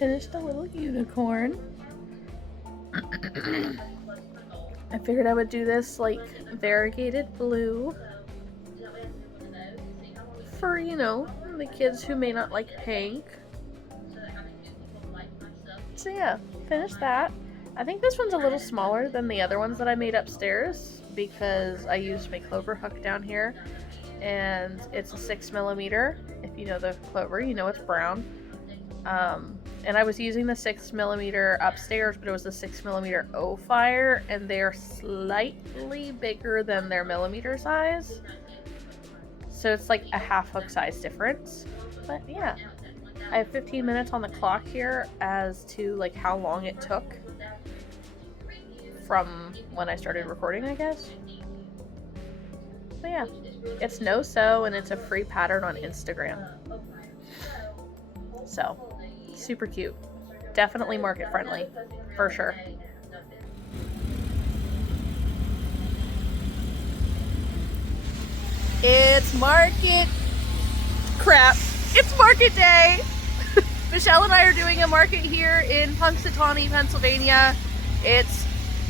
finished a little unicorn. I figured I would do this like variegated blue for, you know, the kids who may not like pink. So yeah, finished that. I think this one's a little smaller than the other ones that I made upstairs because I used my clover hook down here, and it's a 6mm. If you know the clover, you know it's brown. And I was using the 6mm upstairs, but it was the 6mm O-Fire, and they're slightly bigger than their millimeter size. So it's like a half hook size difference. But yeah, I have 15 minutes on the clock here as to like how long it took from when I started recording, I guess. But yeah, it's no sew and it's a free pattern on Instagram. So, super cute. Definitely market friendly, for sure. It's market It's market day. Michelle and I are doing a market here in Punxsutawney, Pennsylvania.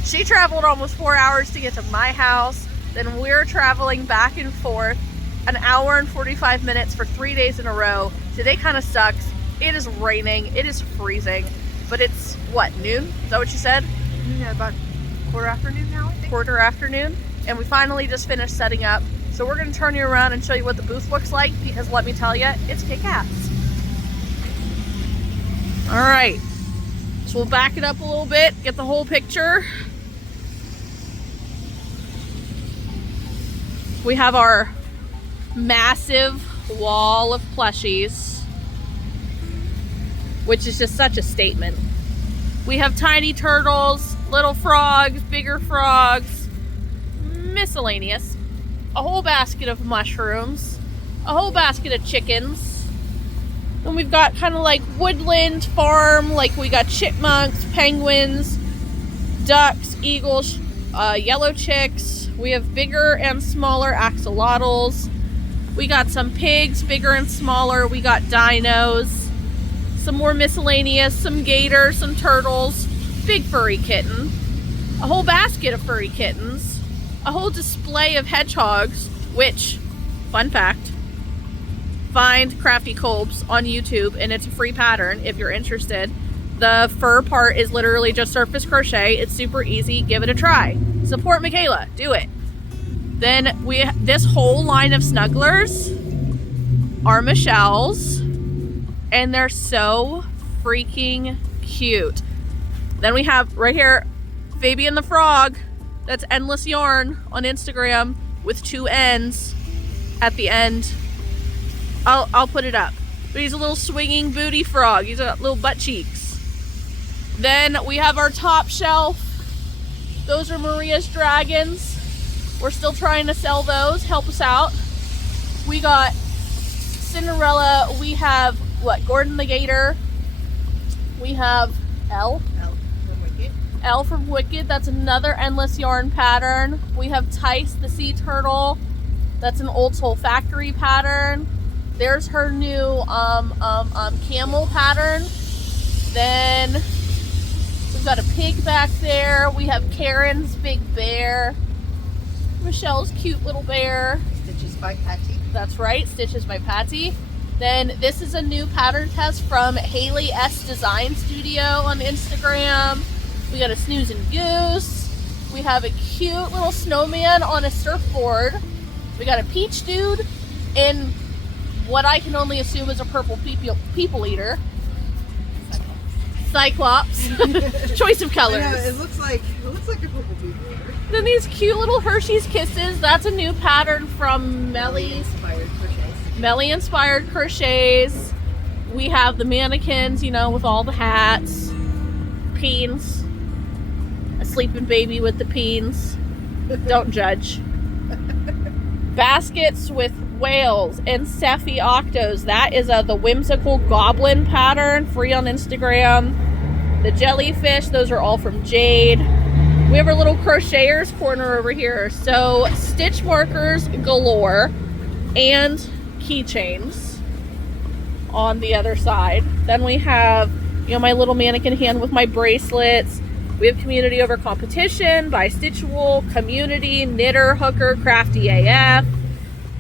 She traveled almost 4 hours to get to my house. Then we're traveling back and forth an hour and 45 minutes for 3 days in a row. Today kind of sucks. It is raining. It is freezing. But it's, what, noon? Is that what you said? Yeah, about quarter afternoon now, I think. Quarter afternoon. And we finally just finished setting up. So we're going to turn you around and show you what the booth looks like, because let me tell you, it's kick-ass. All right. So we'll back it up a little bit, get the whole picture. We have our massive wall of plushies, which is just such a statement. We have tiny turtles, little frogs, bigger frogs, miscellaneous, a whole basket of mushrooms, a whole basket of chickens. Then we've got kind of like woodland farm, like we got chipmunks, penguins, ducks, eagles, yellow chicks. We have bigger and smaller axolotls. We got some pigs, bigger and smaller. We got dinos, some more miscellaneous, some gators, some turtles, big furry kitten, a whole basket of furry kittens, a whole display of hedgehogs, which, fun fact, find Crafty Colbs on YouTube, and it's a free pattern if you're interested. The fur part is literally just surface crochet. It's super easy. Give it a try. Support Michaela. Do it. Then this whole line of snugglers are Michelle's, and they're so freaking cute. Then we have right here Fabian the Frog. That's Endless Yarn on Instagram with 2 N's at the end. I'll put it up. But he's a little swinging booty frog. He's got little butt cheeks. Then we have our top shelf. Those are Maria's dragons. We're still trying to sell those. Help us out. We got Cinderella. We have, what, Gordon the Gator. We have Elle. From Wicked. Elle from Wicked. That's another Endless Yarn pattern. We have Tice the Sea Turtle. That's an Old Soul Factory pattern. There's her new camel pattern. Then we've got a pig back there. We have Karen's big bear. Michelle's cute little bear. Stitches by Patty. That's right, Stitches by Patty. Then this is a new pattern test from Haley S Design Studio on Instagram. We got a Snooze and Goose. We have a cute little snowman on a surfboard. We got a peach dude in what I can only assume is a purple people eater. Cyclops. Choice of colors. I know, it looks like a purple people eater. Then these cute little Hershey's Kisses. That's a new pattern from Melly Inspired Crochets. Melly Inspired Crochets. We have the mannequins, you know, with all the hats. Peens. A sleeping baby with the peens. Don't judge. Baskets with whales and Sephi octos. That is the whimsical goblin pattern, free on Instagram. The jellyfish, those are all from Jade. We have our little crocheters corner over here. So stitch markers galore and keychains on the other side. Then we have You know, my little mannequin hand with my bracelets. We have community over competition, by Stitchable, community, knitter, hooker, crafty AF,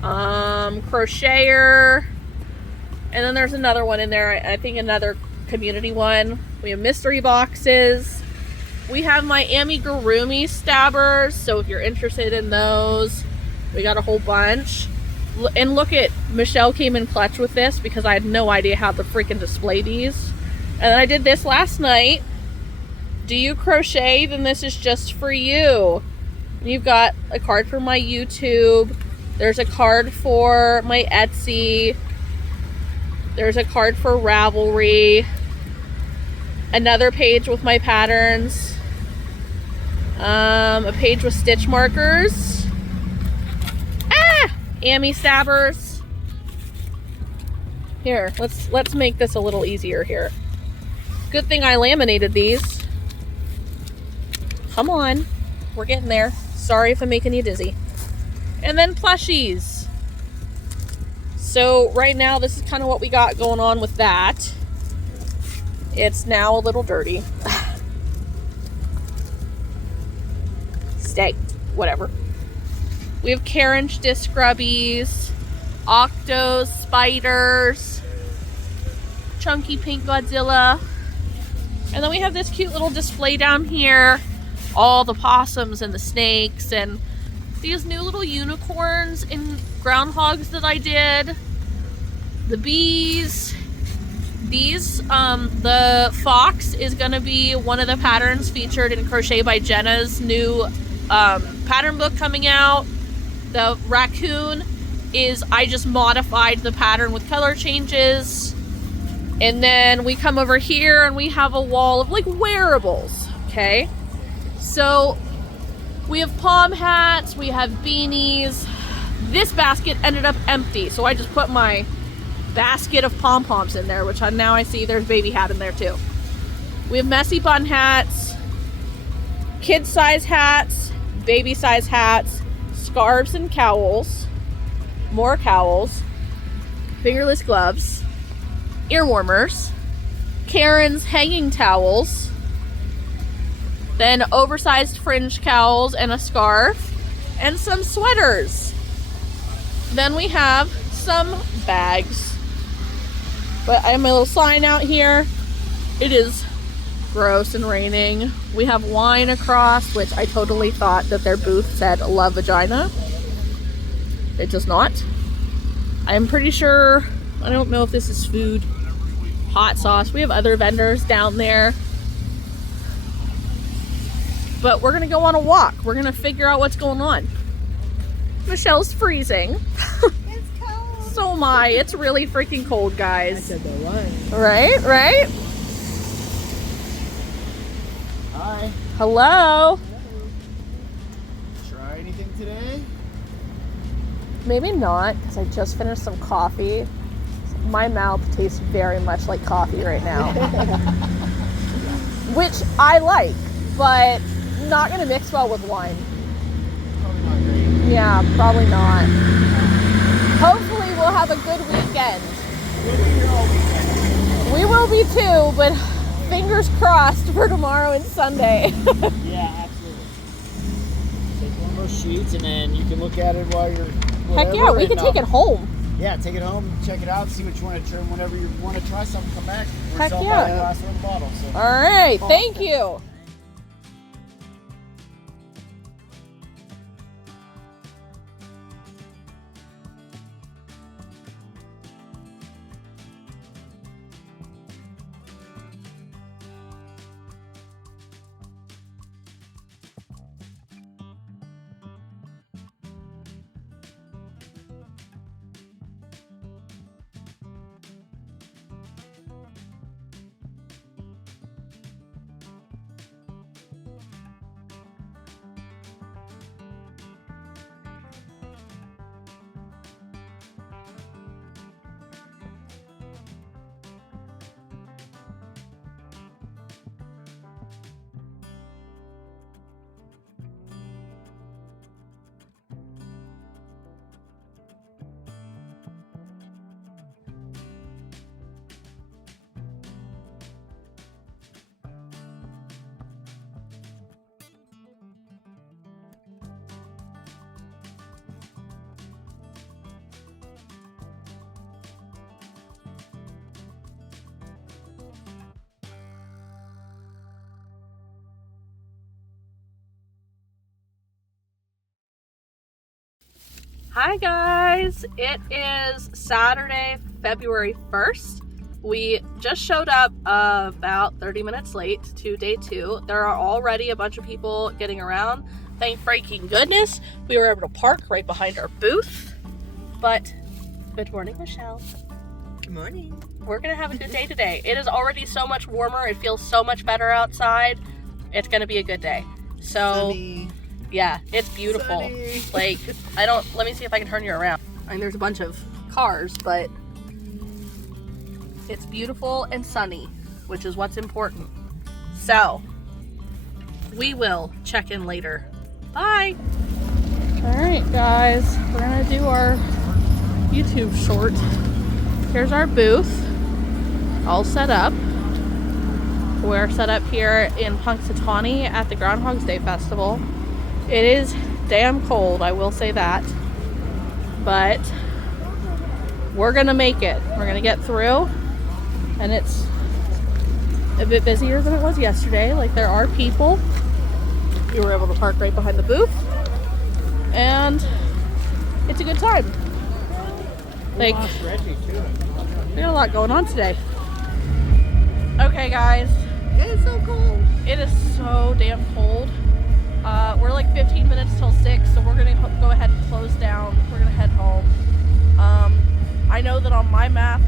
crocheter, and then there's another one in there. I think another community one. We have mystery boxes. We have my amigurumi stabbers, so if you're interested in those, we got a whole bunch. And look at, Michelle came in clutch with this because I had no idea how to freaking display these. And I did this last night. Do you crochet? Then this is just for you. You've got a card for my YouTube. There's a card for my Etsy. There's a card for Ravelry. Another page with my patterns. A page with stitch markers. Amy stabbers. Here, let's make this a little easier here. Good thing I laminated these. Come on, we're getting there. Sorry if I'm making you dizzy. And then plushies. So right now, this is kind of what we got going on with that. It's now a little dirty. Stay, whatever. We have Carriage disc scrubbies, octos, spiders, chunky pink Godzilla. And then we have this cute little display down here. All the possums and the snakes and these new little unicorns and groundhogs that I did. The bees. These, the fox is gonna be one of the patterns featured in Crochet by Jenna's new pattern book coming out. The raccoon is, I just modified the pattern with color changes. And then we come over here and we have a wall of like wearables, okay? So we have palm hats, we have beanies. This basket ended up empty, so I just put my basket of pom-poms in there, which now I see there's baby hat in there too. We have messy bun hats, kid size hats, baby size hats, scarves and cowls, more cowls, fingerless gloves, ear warmers, Karen's hanging towels, then oversized fringe cowls and a scarf, and some sweaters. Then we have some bags. But I have my little sign out here. It is gross and raining. We have wine across, which I totally thought that their booth said love vagina. It does not. I'm pretty sure, I don't know if this is food. Hot sauce. We have other vendors down there. But we're gonna go on a walk. We're gonna figure out what's going on. Michelle's freezing. It's cold. So am I. It's really freaking cold, guys. I said the line. Right? Right? Hi. Hello? Try anything today? Maybe not, because I just finished some coffee. My mouth tastes very much like coffee right now. Which I like, but not going to mix well with wine. Probably not great. Yeah, probably not. Hopefully we'll have a good weekend. We'll be here all weekend. We will be too, but fingers crossed for tomorrow and Sunday. Yeah, absolutely. Take one of those sheets and then you can look at it while you're Heck yeah, we can take it home. Yeah, take it home, check it out, see what you want to try. Whenever you want to try something, come back. We're Heck selling yeah. by the glass or the bottle. So. All right, thank you. Hi guys, it is Saturday, February 1st. We just showed up about 30 minutes late to day 2. There are already a bunch of people getting around. Thank freaking goodness we were able to park right behind our booth. But good morning, Michelle. Good morning. We're gonna have a good day today. It is already so much warmer. It feels so much better outside. It's gonna be a good day. So Sunny. yeah, it's beautiful. Sunny. Like, let me see if I can turn you around. I mean, there's a bunch of cars, but it's beautiful and sunny, which is what's important. So, we will check in later. Bye. All right, guys, we're gonna do our YouTube short. Here's our booth, all set up. We're set up here in Punxsutawney at the Groundhog Day Festival. It is damn cold, I will say that, but we're gonna make it. We're gonna get through, and it's a bit busier than it was yesterday. Like, there are people. We were able to park right behind the booth, and it's a good time. Like, we got a lot going on today. Okay, guys. It's so cold. It is so damn cold. We're like 15 minutes till 6, so we're gonna go ahead and close down. We're gonna head home. I know that on my math,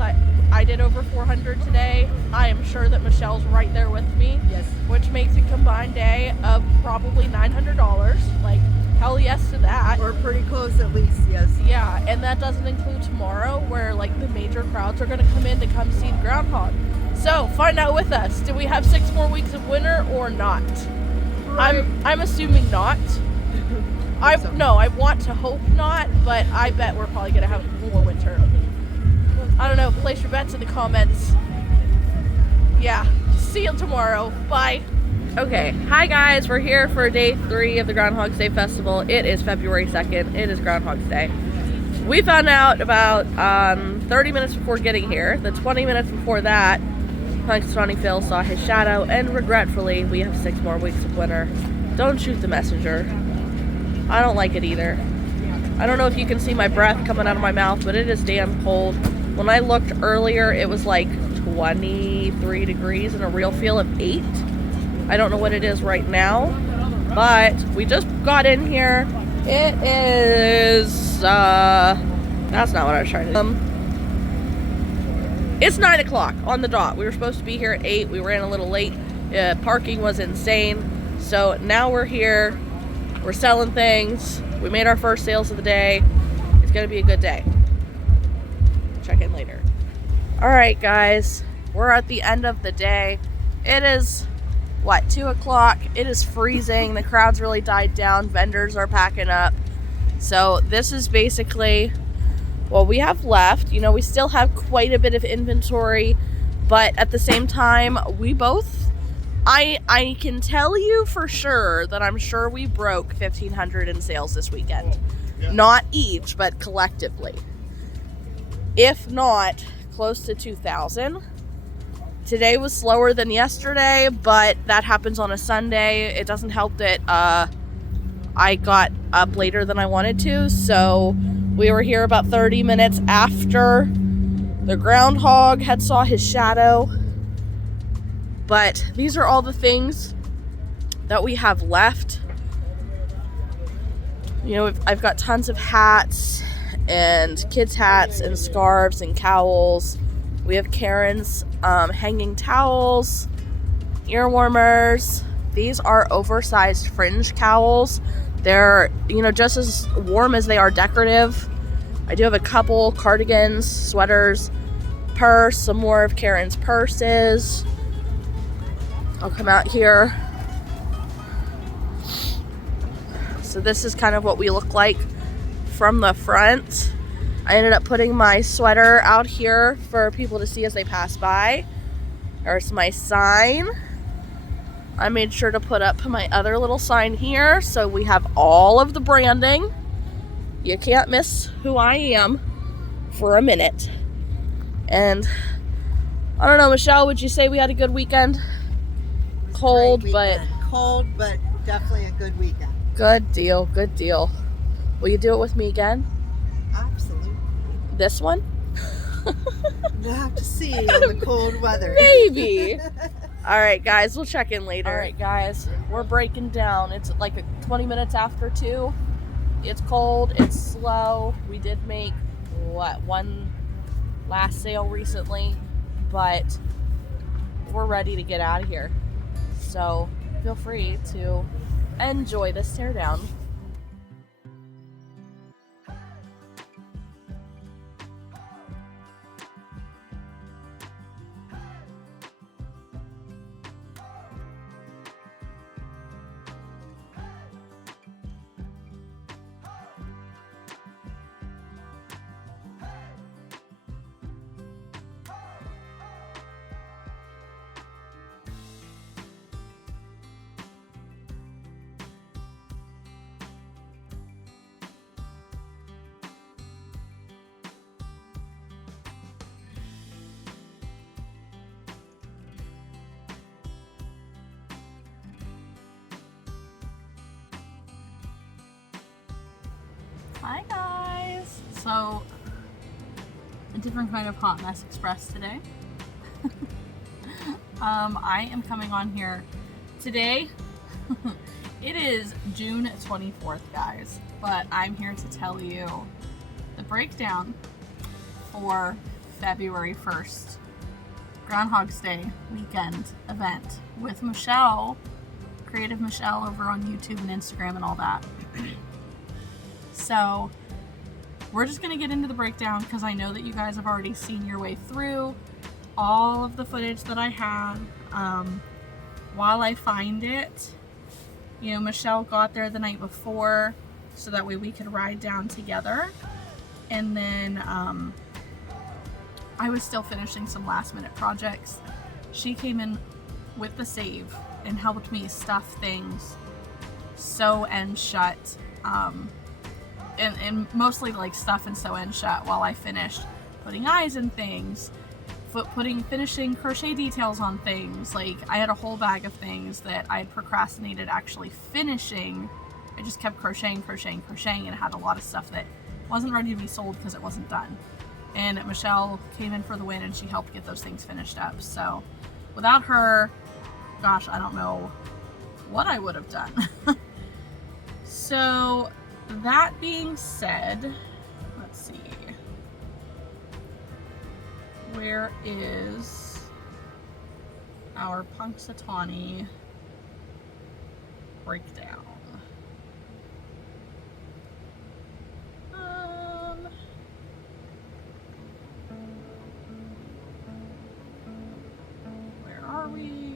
I did over 400 today. I am sure that Michelle's right there with me. Yes. Which makes a combined day of probably $900. Like, hell yes to that. Or pretty close at least, yes. Yeah, and that doesn't include tomorrow, where like the major crowds are gonna come in to come see the groundhog. So find out with us. Do we have 6 more weeks of winter or not? Right. I'm assuming not. I want to hope not, but I bet we're probably gonna have more winter. I don't know. Place your bets in the comments. Yeah. See you tomorrow. Bye. Okay. Hi guys. We're here for day 3 of the Groundhog Day Festival. It is February 2nd. It is Groundhog Day. We found out about 30 minutes before getting here. The 20 minutes before that, Punxsutawney Phil saw his shadow, and regretfully, we have 6 more weeks of winter. Don't shoot the messenger. I don't like it either. I don't know if you can see my breath coming out of my mouth, but it is damn cold. When I looked earlier, it was like 23 degrees and a real feel of 8. I don't know what it is right now, but we just got in here. It is, that's not what I was trying to do. It's 9 o'clock on the dot. We were supposed to be here at 8. We ran a little late. Parking was insane. So now we're here. We're selling things. We made our first sales of the day. It's gonna be a good day. Check in later. All right, guys. We're at the end of the day. It is, what, 2 o'clock? It is freezing. The crowd's really died down. Vendors are packing up. So this is basically what we have left. You know, we still have quite a bit of inventory, but at the same time, we both, I can tell you for sure that I'm sure we broke 1,500 in sales this weekend. Yeah. Not each, but collectively. If not, close to 2,000. Today was slower than yesterday, but that happens on a Sunday. It doesn't help that I got up later than I wanted to, so we were here about 30 minutes after the groundhog had saw his shadow. But these are all the things that we have left. You know, I've got tons of hats and kids' hats and scarves and cowls. We have Karen's hanging towels, ear warmers. These are oversized fringe cowls. They're, you know, just as warm as they are decorative. I do have a couple cardigans, sweaters, purse, some more of Karen's purses. I'll come out here. So this is kind of what we look like from the front. I ended up putting my sweater out here for people to see as they pass by. There's my sign. I made sure to put up my other little sign here, so we have all of the branding. You can't miss who I am for a minute. And I don't know, Michelle, would you say we had a good weekend? Cold, but cold, but definitely a good weekend. Good deal, good deal. Will you do it with me again? Absolutely. This one? We'll have to see in the cold weather. Maybe. All right, guys, we'll check in later. All right, guys, we're breaking down. It's like 20 minutes after 2. It's cold. It's slow. We did make, one last sale recently, but we're ready to get out of here. So feel free to enjoy this teardown. Hi guys! So, a different kind of hot mess express today. I am coming on here today. It is June 24th, guys, but I'm here to tell you the breakdown for February 1st, Groundhog Day weekend event with Michelle, Creative Michelle over on YouTube and Instagram and all that. So we're just going to get into the breakdown because I know that you guys have already seen your way through all of the footage that I had. While I find it, you know, Michelle got there the night before so that way we could ride down together. And then I was still finishing some last minute projects. She came in with the save and helped me stuff things, sew and shut. And mostly like stuff and sew and shut while I finished putting eyes in things, finishing crochet details on things. Like I had a whole bag of things that I had procrastinated actually finishing. I just kept crocheting and had a lot of stuff that wasn't ready to be sold because it wasn't done. And Michelle came in for the win and she helped get those things finished up. So without her, gosh, I don't know what I would have done. So that being said, let's see. Where is our Punxsutawney breakdown? Where are we?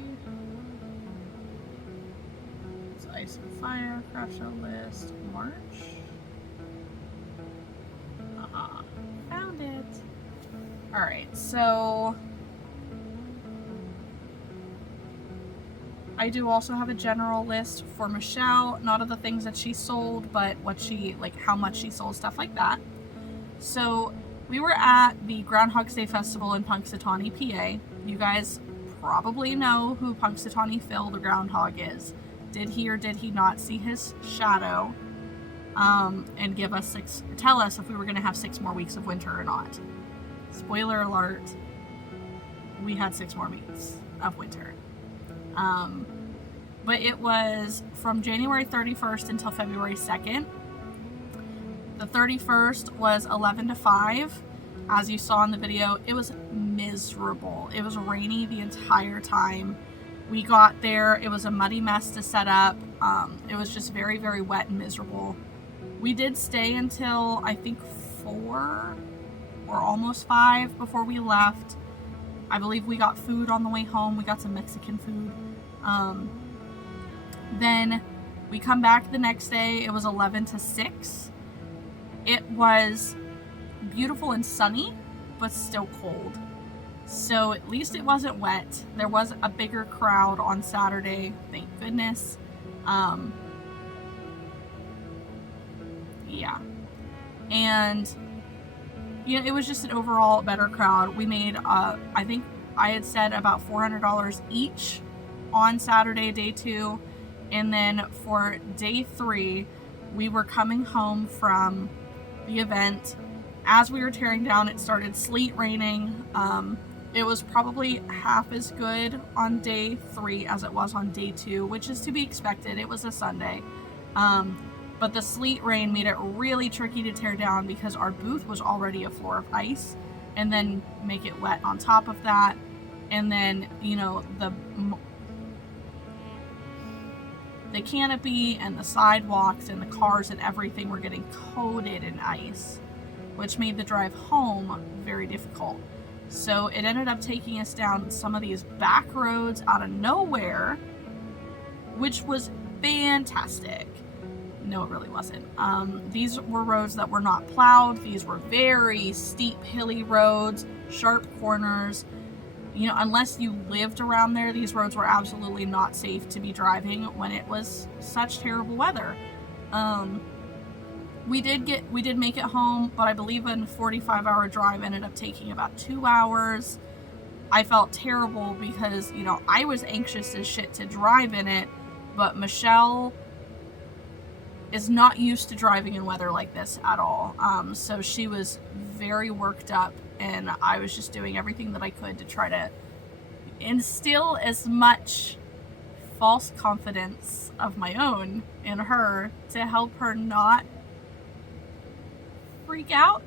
It's Ice and Fire, Craft Show List, March. Found it. Alright, so I do also have a general list for Michelle, not of the things that she sold, but what she, like how much she sold, stuff like that. So we were at the Groundhog Day Festival in Punxsutawney, PA. You guys probably know who Punxsutawney Phil the Groundhog is. Did he or did he not see his shadow and tell us if we were going to have 6 more weeks of winter or not? Spoiler alert, we had 6 more weeks of winter. But it was from January 31st until February 2nd. The 31st was 11 to 5. As you saw in the video, it was miserable. It was rainy the entire time. We got there, it was a muddy mess to set up. It was just very, very wet and miserable. We did stay until I think 4 or almost 5 before we left. I believe we got food on the way home. We got some Mexican food. Then we come back the next day. It was 11 to 6. It was beautiful and sunny, but still cold. So at least it wasn't wet. There was a bigger crowd on Saturday, thank goodness. Yeah. And you know, it was just an overall better crowd. We made, I think I had said about $400 each on Saturday, day 2. And then for day 3, we were coming home from the event as we were tearing down, it started sleet raining. It was probably half as good on day 3 as it was on day 2, which is to be expected. It was a Sunday. But the sleet rain made it really tricky to tear down because our booth was already a floor of ice, and then make it wet on top of that. And then, you know, the canopy and the sidewalks and the cars and everything were getting coated in ice, which made the drive home very difficult. So it ended up taking us down some of these back roads out of nowhere, which was fantastic. No, it really wasn't. These were roads that were not plowed. These were very steep, hilly roads, sharp corners. You know, unless you lived around there, these roads were absolutely not safe to be driving when it was such terrible weather. We did make it home, but I believe a 45-hour drive ended up taking about 2 hours. I felt terrible because, you know, I was anxious as shit to drive in it, but Michelle is not used to driving in weather like this at all. So she was very worked up, and I was just doing everything that I could to try to instill as much false confidence of my own in her to help her not freak out.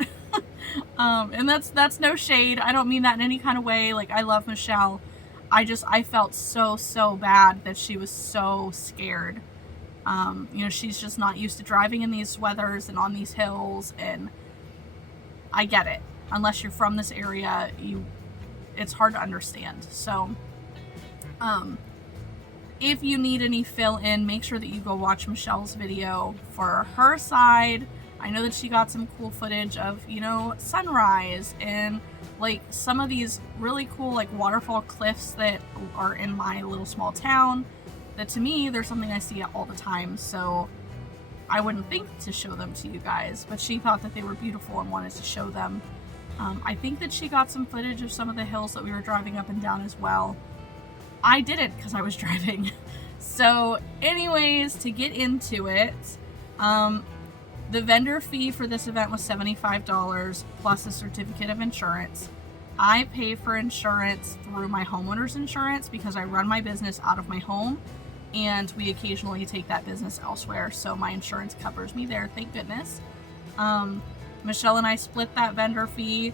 And that's no shade. I don't mean that in any kind of way. Like, I love Michelle. I felt so bad that she was so scared. You know, she's just not used to driving in these weathers and on these hills, and I get it. Unless you're from this area, it's hard to understand. So, if you need any fill in, make sure that you go watch Michelle's video for her side. I know that she got some cool footage of, you know, sunrise and like some of these really cool like waterfall cliffs that are in my little small town. That to me, they're something I see all the time, so I wouldn't think to show them to you guys, but she thought that they were beautiful and wanted to show them. I think that she got some footage of some of the hills that we were driving up and down as well. I didn't because I was driving. So anyways, to get into it, the vendor fee for this event was $75 plus a certificate of insurance. I pay for insurance through my homeowner's insurance because I run my business out of my home, and we occasionally take that business elsewhere, so my insurance covers me there, thank goodness. Michelle and I split that vendor fee,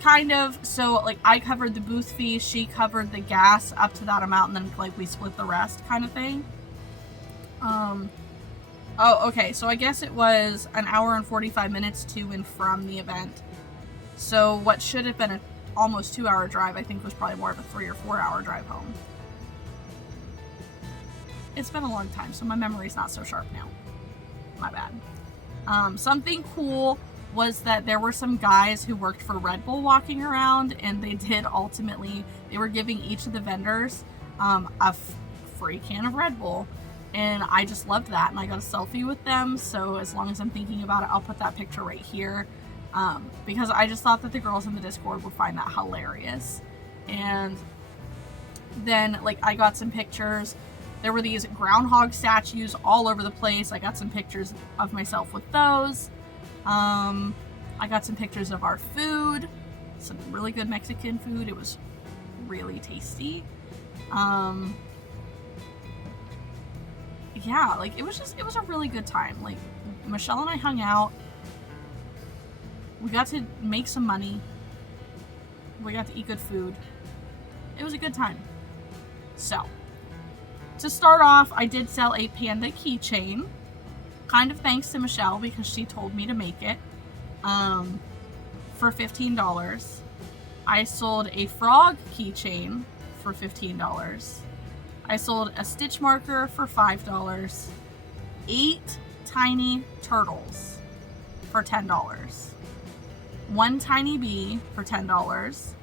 kind of, so like I covered the booth fee, she covered the gas up to that amount, and then like we split the rest kind of thing. Oh, okay, so I guess it was an hour and 45 minutes to and from the event. So what should have been an almost 2-hour drive, I think was probably more of a 3 or 4 hour drive home. It's been a long time, so my memory's not so sharp now. My bad. Something cool was that there were some guys who worked for Red Bull walking around, and they were giving each of the vendors a free can of Red Bull. And I just loved that, and I got a selfie with them, so as long as I'm thinking about it, I'll put that picture right here, because I just thought that the girls in the Discord would find that hilarious. And then, like, I got some pictures. There were these groundhog statues all over the place. I got some pictures of myself with those. I got some pictures of our food, some really good Mexican food. It was really tasty. Yeah, like, it was a really good time. Like, Michelle and I hung out. We got to make some money. We got to eat good food. It was a good time. So, to start off, I did sell a panda keychain. Kind of thanks to Michelle because she told me to make it. For $15. I sold a frog keychain for $15. I sold a stitch marker for $5, 8 tiny turtles for $10, 1 tiny bee for $10,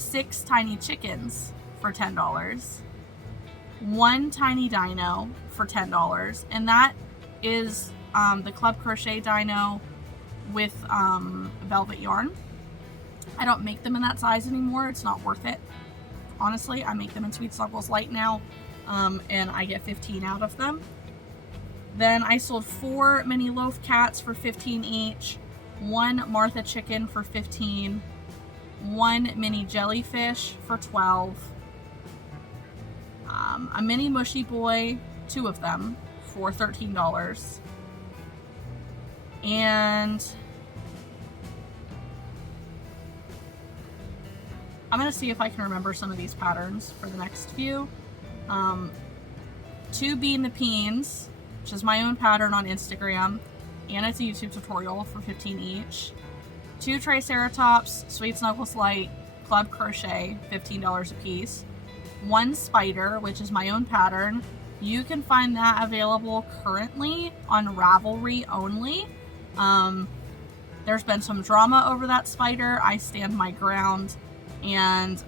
6 tiny chickens for $10, 1 tiny dino for $10, and that is the Club Crochet dino with velvet yarn. I don't make them in that size anymore, it's not worth it. Honestly, I make them in Sweet Snuggles Light now, and I get 15 out of them. Then I sold 4 mini loaf cats for $15 each, 1 Martha chicken for $15, 1 mini jellyfish for $12, a mini mushy boy, 2 of them for $13, and I'm gonna see if I can remember some of these patterns for the next few. 2 Bean the Peens, which is my own pattern on Instagram, and it's a YouTube tutorial for $15 each. 2 Triceratops, Sweet Snuggles Light, Club Crochet, $15 a piece. 1 Spider, which is my own pattern. You can find that available currently on Ravelry only. There's been some drama over that spider. I stand my ground, and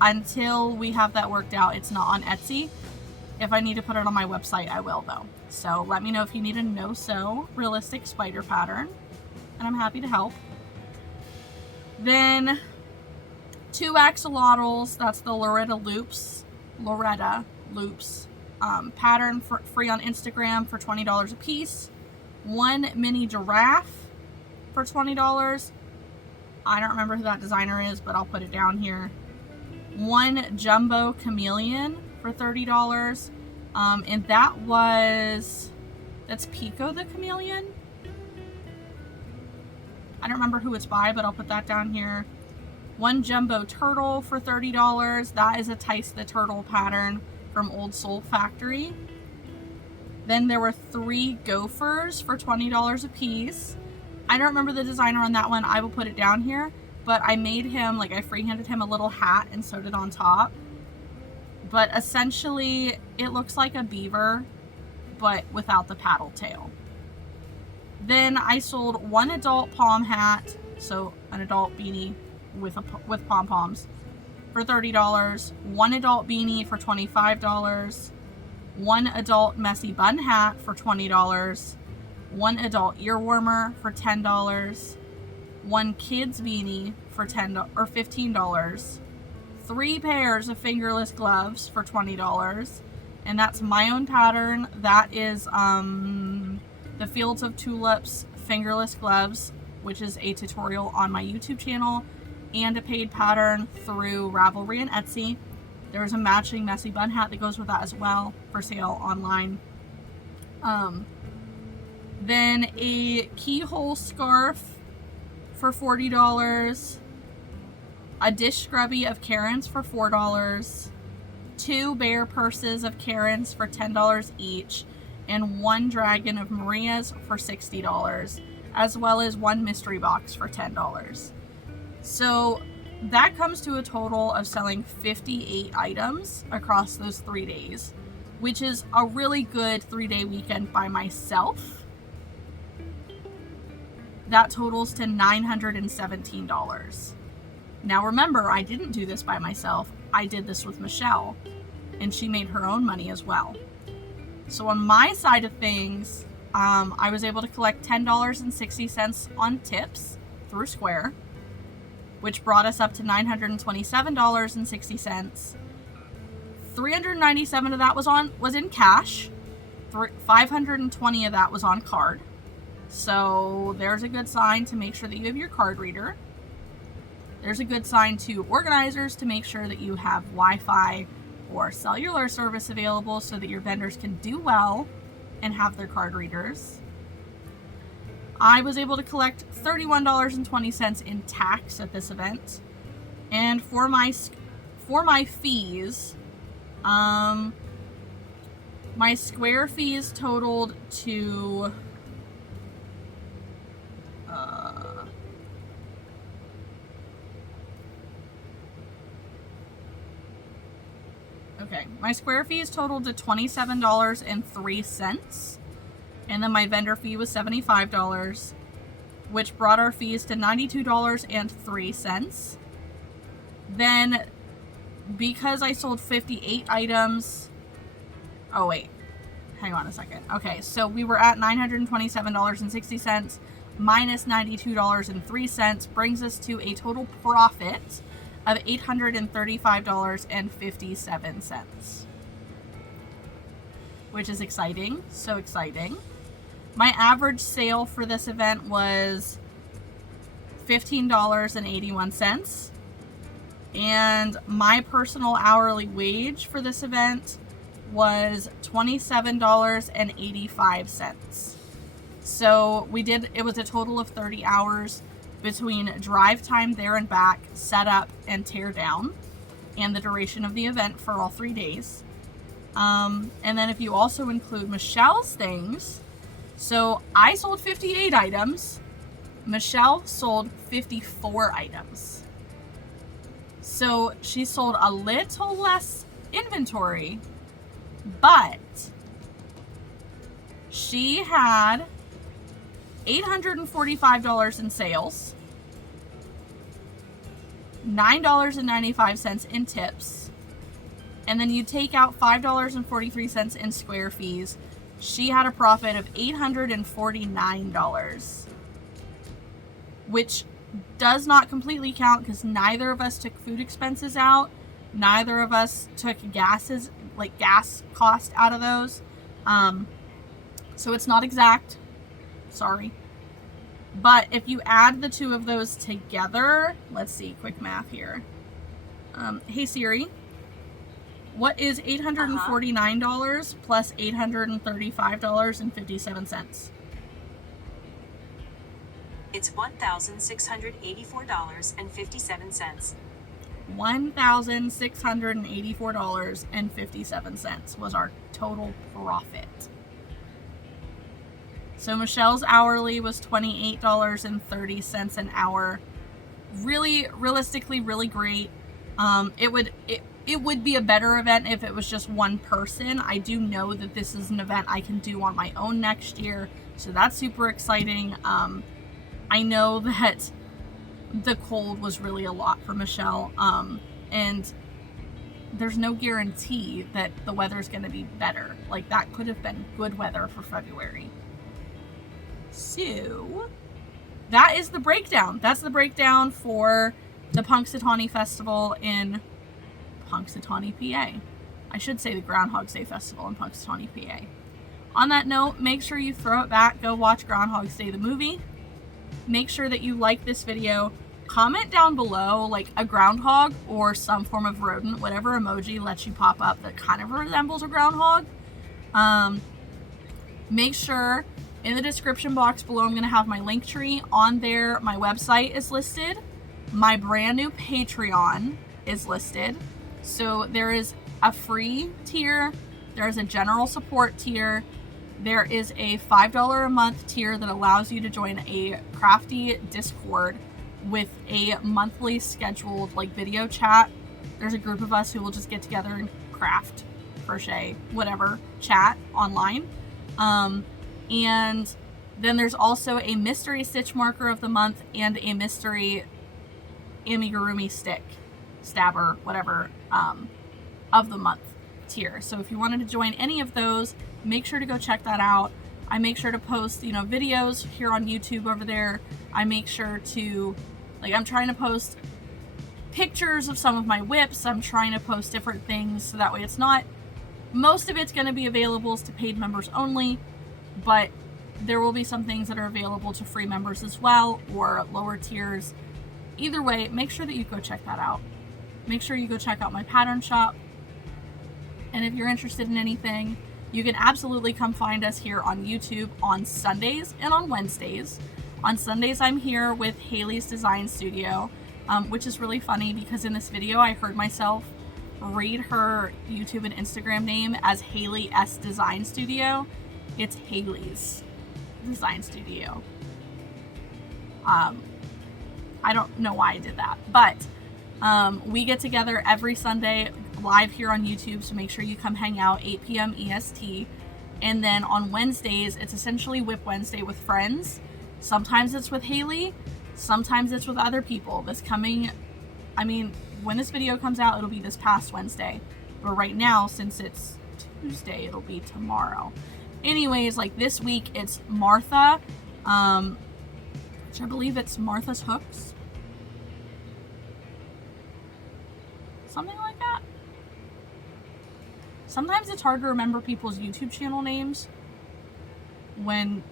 until we have that worked out, it's not on Etsy. If I need to put it on my website, I will though. So let me know if you need a no-sew realistic spider pattern, and I'm happy to help. Then 2 axolotls, that's the Loretta Loops pattern for free on Instagram for $20 a piece. 1 mini giraffe for $20. I don't remember who that designer is, but I'll put it down here. 1 jumbo chameleon for $30. And that's Pico the Chameleon. I don't remember who it's by, but I'll put that down here. 1 jumbo turtle for $30. That is a Tice the Turtle pattern from Old Soul Factory. Then there were 3 gophers for $20 a piece. I don't remember the designer on that one. I will put it down here. But I made him, like I freehanded him a little hat and sewed it on top. But essentially, it looks like a beaver, but without the paddle tail. Then I sold 1 adult palm hat, so an adult beanie with pom-poms, for $30. 1 adult beanie for $25. 1 adult messy bun hat for $20. 1 adult ear warmer for $10. 1 kids beanie for $15. 3 pairs of fingerless gloves for $20, and that's my own pattern. That is the Fields of Tulips fingerless gloves, which is a tutorial on my YouTube channel, and a paid pattern through Ravelry and Etsy. There's a matching messy bun hat that goes with that as well, for sale online. Then a keyhole scarf for $40. A dish scrubby of Karen's for $4. 2 bear purses of Karen's for $10 each. And 1 dragon of Maria's for $60. As well as 1 mystery box for $10. So that comes to a total of selling 58 items across those 3 days, which is a really good 3-day weekend by myself. That totals to $917. Now remember, I didn't do this by myself. I did this with Michelle, and she made her own money as well. So on my side of things, I was able to collect $10.60 on tips through Square, which brought us up to $927.60. $397 of that was in cash. $520 of that was on card. So there's a good sign to make sure that you have your card reader. There's a good sign to organizers to make sure that you have Wi-Fi or cellular service available so that your vendors can do well and have their card readers. I was able to collect $31.20 in tax at this event. And for my fees, my Square fees totaled to my Square fees totaled to $27.03, and then my vendor fee was $75, which brought our fees to $92.03. Then, because I sold 58 items, oh wait, hang on a second. Okay, so we were at $927.60 minus $92.03 brings us to a total profit of $835.57, which is exciting. So exciting. My average sale for this event was $15.81. And my personal hourly wage for this event was $27.85. So it was a total of 30 hours between drive time there and back, setup and tear down, and the duration of the event for all 3 days. And then if you also include Michelle's things, so I sold 58 items, Michelle sold 54 items. So she sold a little less inventory, but she had $845 in sales, $9.95 in tips, and then you take out $5.43 in square fees. She had a profit of $849, which does not completely count because neither of us took food expenses out. Neither of us took gas cost out of those. So it's not exact. Sorry. But if you add the two of those together, let's see, quick math here. Hey Siri, what is $849 plus $835.57? It's $1,684.57. $1,684.57 was our total profit. So Michelle's hourly was $28.30 an hour. Really, realistically, really great. It would be a better event if it was just one person. I do know that this is an event I can do on my own next year, so that's super exciting. I know that the cold was really a lot for Michelle, and there's no guarantee that the weather's going to be better. Like, that could have been good weather for February. So that is the breakdown. That's the breakdown for the Punxsutawney Festival in Punxsutawney, PA. I should say the Groundhog Day Festival in Punxsutawney, PA. On that note, make sure you throw it back. Go watch Groundhog Day the movie. Make sure that you like this video. Comment down below like a groundhog or some form of rodent, whatever emoji lets you pop up that kind of resembles a groundhog. Make sure in the description box below, I'm going to have my link tree. On there, my website is listed. My brand new Patreon is listed. So there is a free tier. There is a general support tier. There is a $5 a month tier that allows you to join a crafty Discord with a monthly scheduled video chat. There's a group of us who will just get together and craft, crochet, whatever, chat online. And then there's also a mystery stitch marker of the month and a mystery amigurumi stick, stabber, whatever, of the month tier. So if you wanted to join any of those, make sure to go check that out. I make sure to post, videos here on YouTube over there. I make sure to, I'm trying to post pictures of some of my whips. I'm trying to post different things so that way most of it's going to be available to paid members only, but there will be some things that are available to free members as well, or lower tiers. Either way, make sure that you go check that out. Make sure you go check out my pattern shop. And if you're interested in anything, you can absolutely come find us here on YouTube on Sundays and on Wednesdays. On Sundays, I'm here with Haley's Design Studio, which is really funny because in this video, I heard myself read her YouTube and Instagram name as Haley S Design Studio. It's Haley's Design Studio. I don't know why I did that, but we get together every Sunday live here on YouTube, so make sure you come hang out 8 p.m. EST. And then on Wednesdays, it's essentially Whip Wednesday with friends. Sometimes it's with Haley, sometimes it's with other people. When this video comes out, it'll be this past Wednesday. But right now, since it's Tuesday, it'll be tomorrow. Anyways, this week, it's Martha, which I believe it's Martha's Hooks. Something like that. Sometimes it's hard to remember people's YouTube channel names when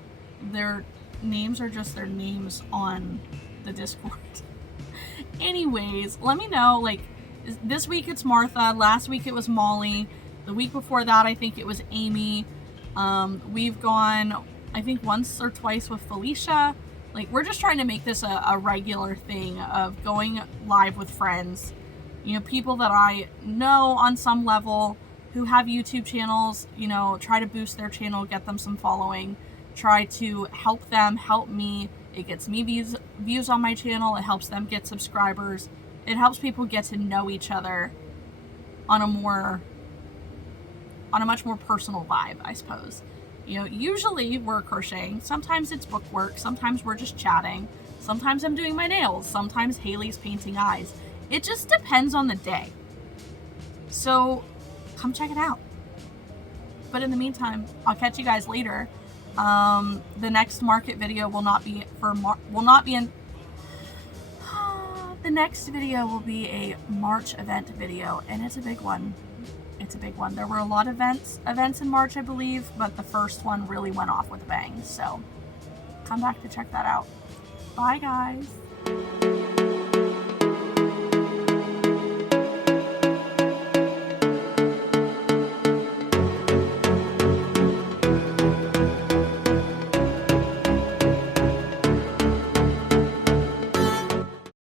their names are just their names on the Discord. Anyways, let me know, like, this week it's Martha, last week it was Molly, the week before that I think it was Amy. We've gone, I think, once or twice with Felicia. Like, we're just trying to make this a regular thing of going live with friends, you know, people that I know on some level who have YouTube channels, you know, try to boost their channel, get them some following, try to help them, help me. It gets me views on my channel. It helps them get subscribers. It helps people get to know each other on a much more personal vibe, I suppose. You know, usually we're crocheting. Sometimes it's book work. Sometimes we're just chatting. Sometimes I'm doing my nails. Sometimes Haley's painting eyes. It just depends on the day. So come check it out. But in the meantime, I'll catch you guys later. The next market video will not be the next video will be a March event video, and it's a big one. It's a big one. There were a lot of events in March, I believe, but the first one really went off with a bang. So come back to check that out. Bye, guys.